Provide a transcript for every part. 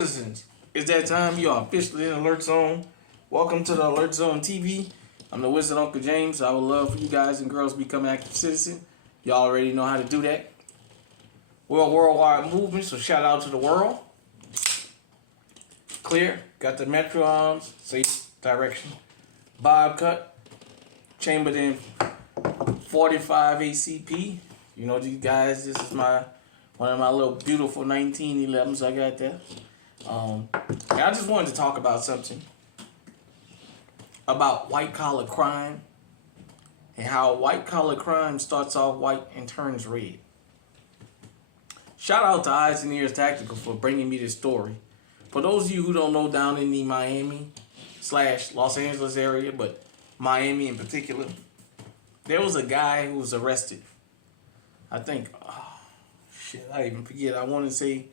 Citizens, it's that time. You are officially in Alert Zone. Welcome to the Alert Zone TV. I'm the Wizard Uncle James. I would love for you guys and girls to become active citizens. Y'all already know how to do that. We're a worldwide movement, so shout out to the world. Clear, got the metro arms, safe direction. Bob cut, chambered in 45 ACP. You know these guys, this is one of my little beautiful 1911s I got there. And I just wanted to talk about something about white collar crime and how white collar crime starts off white and turns red. Shout out to Eyes and Ears Tactical for bringing me this story. For those of you who don't know, down in the Miami / Los Angeles area, but Miami in particular, there was a guy who was arrested. I think, I even forget. I want to say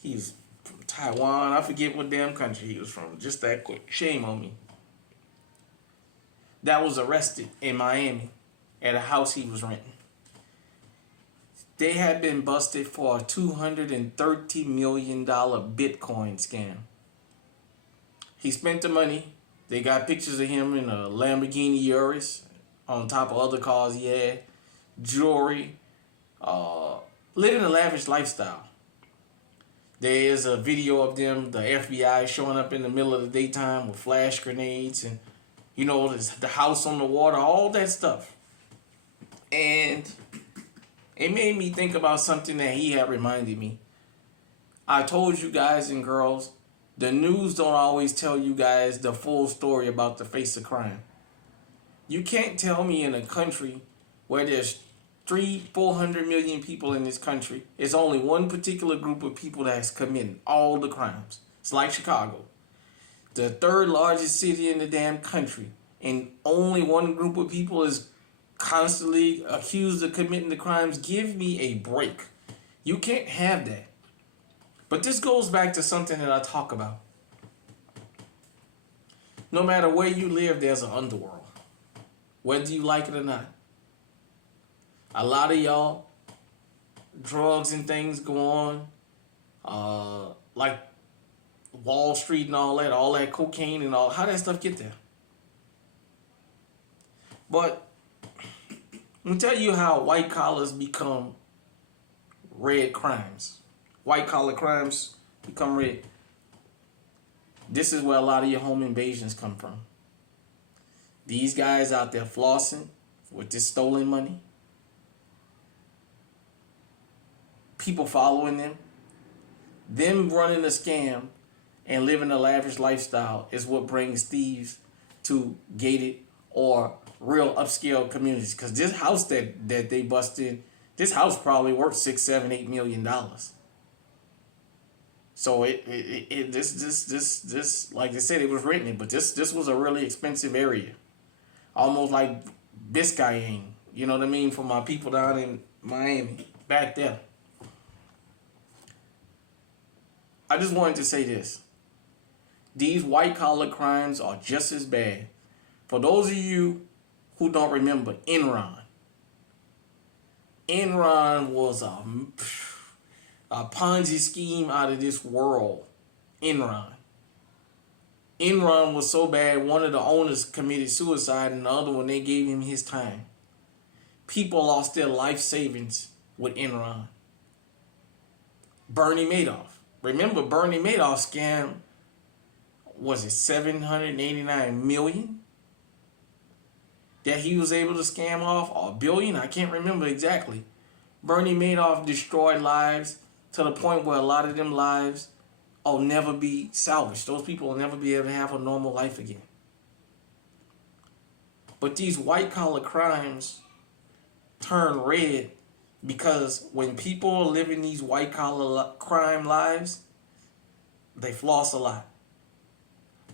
he's from Taiwan. I forget what damn country he was from. Just that quick. Shame on me. That was arrested in Miami at a house he was renting. They had been busted for a $230 million Bitcoin scam. He spent the money. They got pictures of him in a Lamborghini Urus on top of other cars he had, jewelry, living a lavish lifestyle. There is a video of them, the FBI showing up in the middle of the daytime with flash grenades and, the house on the water, all that stuff. And it made me think about something that he had reminded me. I told you guys and girls, the news don't always tell you guys the full story about the face of crime. You can't tell me in a country where there's 400 million people in this country, it's only one particular group of people that's committing all the crimes. It's like Chicago, the third largest city in the damn country, and only one group of people is constantly accused of committing the crimes. Give me a break. You can't have that. But this goes back to something that I talk about. No matter where you live, there's an underworld, whether you like it or not. A lot of y'all, drugs and things go on, like Wall Street and all that cocaine and all. How that stuff get there? But let me tell you how white collars become red crimes. White collar crimes become red. This is where a lot of your home invasions come from. These guys out there flossing with this stolen money. People following them running a scam and living a lavish lifestyle is what brings thieves to gated or real upscale communities. Because this house that they busted, this house probably worth $6, $7, $8 million. So this like I said, it was rented, but this was a really expensive area, almost like Biscayne. You know what I mean? For my people down in Miami back there. I just wanted to say this. These white collar crimes are just as bad. For those of you who don't remember, Enron. Enron was a Ponzi scheme out of this world. Enron was so bad, one of the owners committed suicide and the other one, they gave him his time. People lost their life savings with Enron. Bernie Madoff. Remember, Bernie Madoff scam, was it $789 million that he was able to scam off, or $1 billion? I can't remember exactly. Bernie Madoff destroyed lives to the point where a lot of them lives will never be salvaged. Those people will never be able to have a normal life again. But these white collar crimes turn red because when people are living these white collar crime lives, they floss a lot.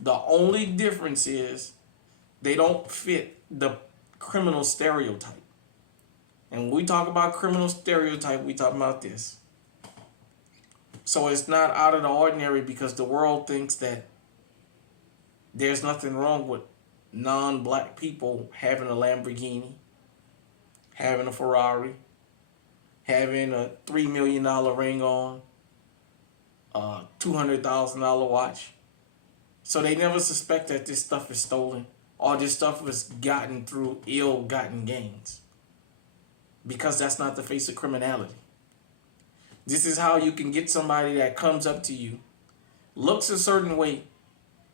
The only difference is they don't fit the criminal stereotype. And when we talk about criminal stereotype, we talk about this. So it's not out of the ordinary because the world thinks that there's nothing wrong with non-black people having a Lamborghini, having a Ferrari, having a $3 million ring on, $200,000 watch. So they never suspect that this stuff is stolen or this stuff was gotten through ill-gotten gains. Because that's not the face of criminality. This is how you can get somebody that comes up to you, looks a certain way,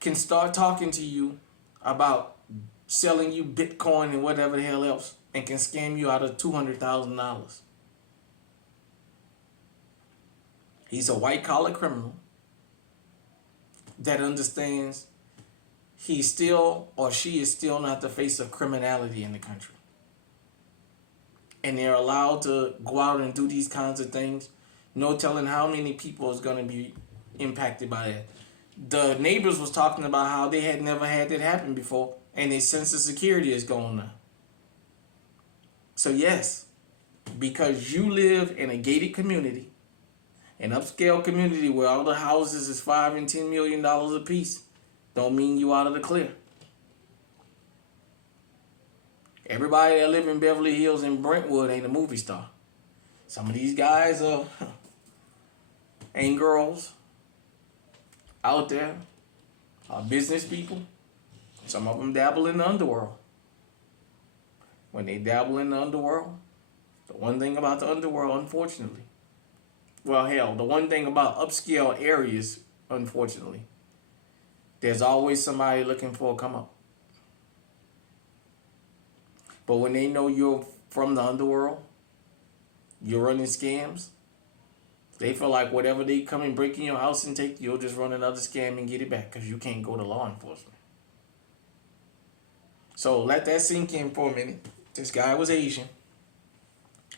can start talking to you about selling you Bitcoin and whatever the hell else, and can scam you out of $200,000. He's a white-collar criminal that understands he's still or she is still not the face of criminality in the country. And they're allowed to go out and do these kinds of things. No telling how many people is going to be impacted by that. The neighbors was talking about how they had never had that happen before, and their sense of security is gone now. So yes, because you live in a gated community, an upscale community where all the houses is $5 and $10 million a piece, don't mean you out of the clear. Everybody that live in Beverly Hills and Brentwood ain't a movie star. Some of these guys and girls out there are business people. Some of them dabble in the underworld. When they dabble in the underworld, the one thing about the underworld, unfortunately, well, hell, the one thing about upscale areas, unfortunately, there's always somebody looking for a come up. But when they know you're from the underworld, you're running scams, they feel like whatever they come and break in your house and take, you'll just run another scam and get it back because you can't go to law enforcement. So let that sink in for a minute. This guy was Asian,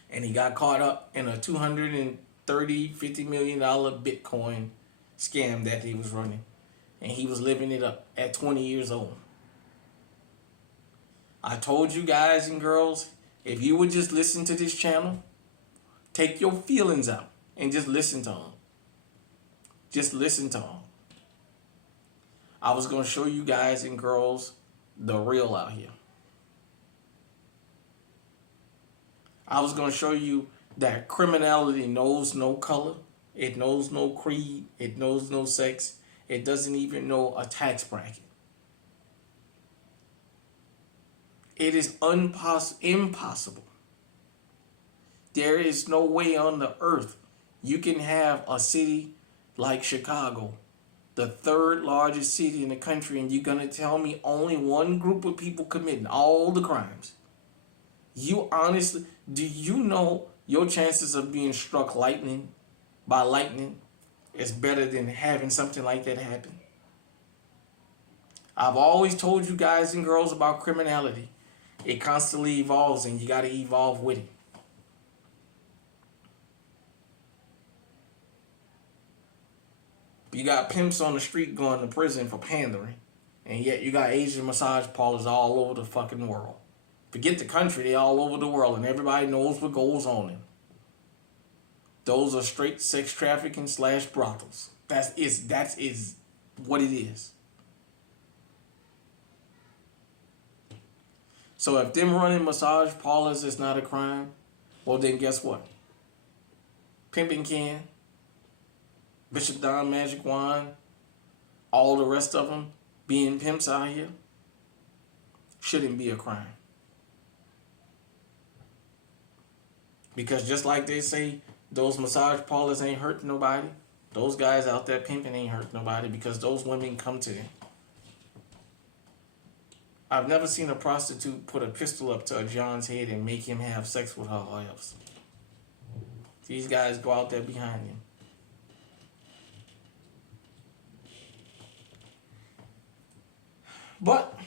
and he got caught up in a $50 million Bitcoin scam that he was running. And he was living it up at 20 years old. I told you guys and girls, if you would just listen to this channel, take your feelings out and just listen to them. Just listen to them. I was going to show you guys and girls the real out here. I was going to show you that criminality knows no color. It knows no creed. It knows no sex. It doesn't even know a tax bracket. It is impossible. There is no way on the earth you can have a city like Chicago, the third largest city in the country, and you're going to tell me only one group of people committing all the crimes. You honestly, do you know your chances of being struck by lightning is better than having something like that happen? I've always told you guys and girls about criminality. It constantly evolves, and you got to evolve with it. You got pimps on the street going to prison for pandering, and yet you got Asian massage parlors all over the fucking world. Forget the country, they all over the world, and everybody knows what goes on in. Those are straight sex trafficking / brothels. That is what it is. So if them running massage parlors is not a crime, well then guess what? Pimping Ken, Bishop Don Magic Wand, all the rest of them being pimps out here shouldn't be a crime. Because just like they say, those massage parlors ain't hurting nobody, those guys out there pimping ain't hurting nobody because those women come to them. I've never seen a prostitute put a pistol up to a John's head and make him have sex with her or else. These guys go out there behind him. But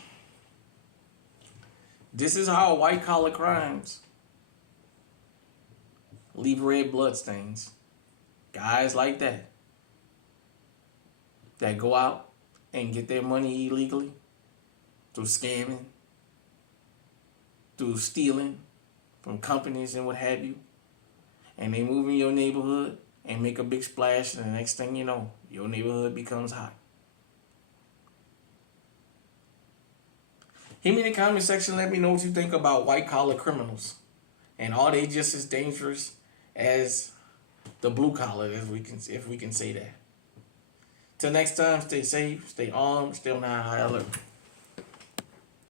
this is how white-collar crimes leave red bloodstains. Guys like that go out and get their money illegally through scamming, through stealing from companies and what have you, and they move in your neighborhood and make a big splash, and the next thing you know, your neighborhood becomes hot. Hit me in the comment section, let me know what you think about white-collar criminals. And are they just as dangerous as the blue-collar, if we can say that? Till next time, stay safe, stay armed, stay on the high alert.